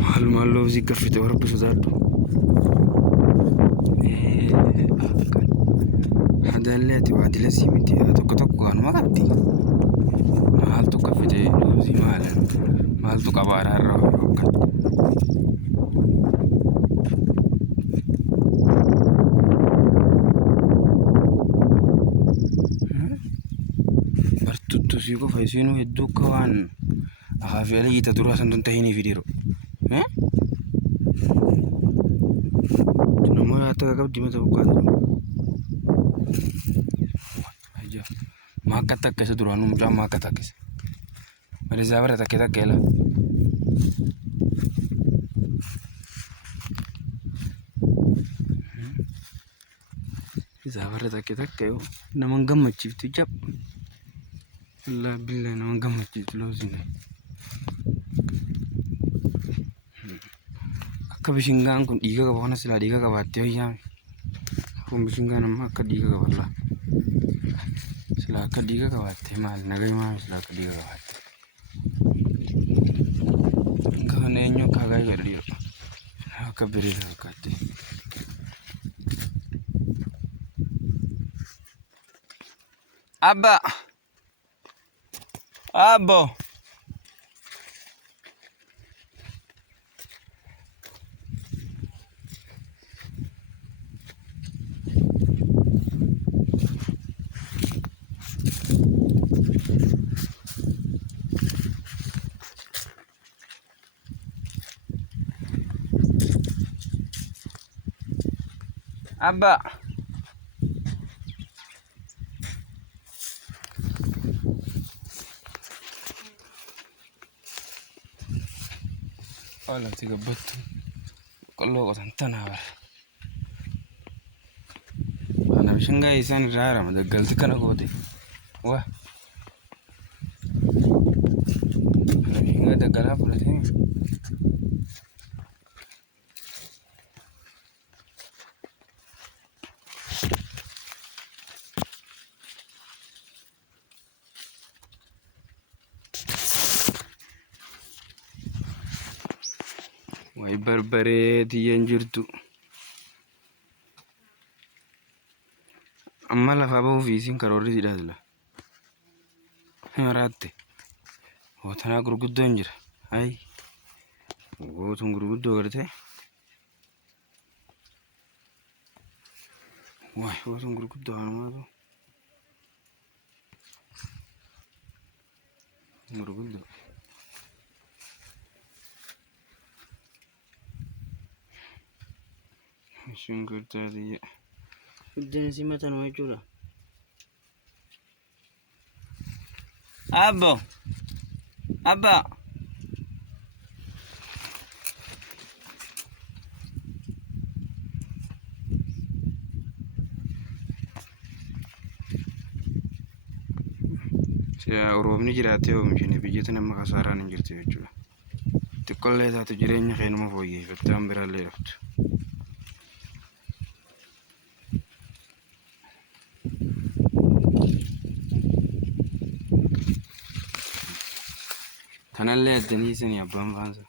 Maal loozi gaffite warra sodaadhu. Hadalleeti waa dilasi miti tokko anuma qabdi. Maaltu gaffite loozi maaltu qabaara irraa yookaan. Bartuutu si qofa isinuu hedduu akka waan haafee alayyiita duraa santuun tahini fidiru. Namoota akka qabdi mata bukkaatu. Maka takka isa duraan mucaa maka takka isa. Mali zabara takka ela. Zabara takka yo. Naman gammachiiftu jab. Allah billah naman gammachiiftu loosine. Akka bishingaan kun dhiiga qaba kana silaa dhiiga qabaattee wayyaa. Kun bishingaan amma akka dhiiga qaballa. Silaa akka dhiiga qabaattee maal nagaa maal silaa akka dhiiga qabaattee. Kan eenyu akka hagaa gadhiiru. Akka bireeda fakkaattee. Abba. Abbo. Abba. Wala tiga batu. Kalau kau tanah ber. Anak bisingga isan rara, macam galti kan aku tu. Wah. Anak bisingga ada galap berarti. Wai berbere tiyan jirtu. Amma lafa bahu fiisin karoorri sidhaatila. Maraatte. Hootanaa gurguddoo hin jira. Hai. Hootun gurguddoo garte. Wai hootun gurguddoo hanumaatu. Gurguddoo. Shunkurtaa diya. Iddeen si matan waa jechuudha. Abbo. Abba. Siya Oromoonni jiraatee oomishanii biyyatti nama kasaaraan hin jirtu jechuudha. Xiqqollee taatu jireenya keenuma fooyyeffattee waan biraallee dhuftu. Kanallee addanii isin abbaan faansa.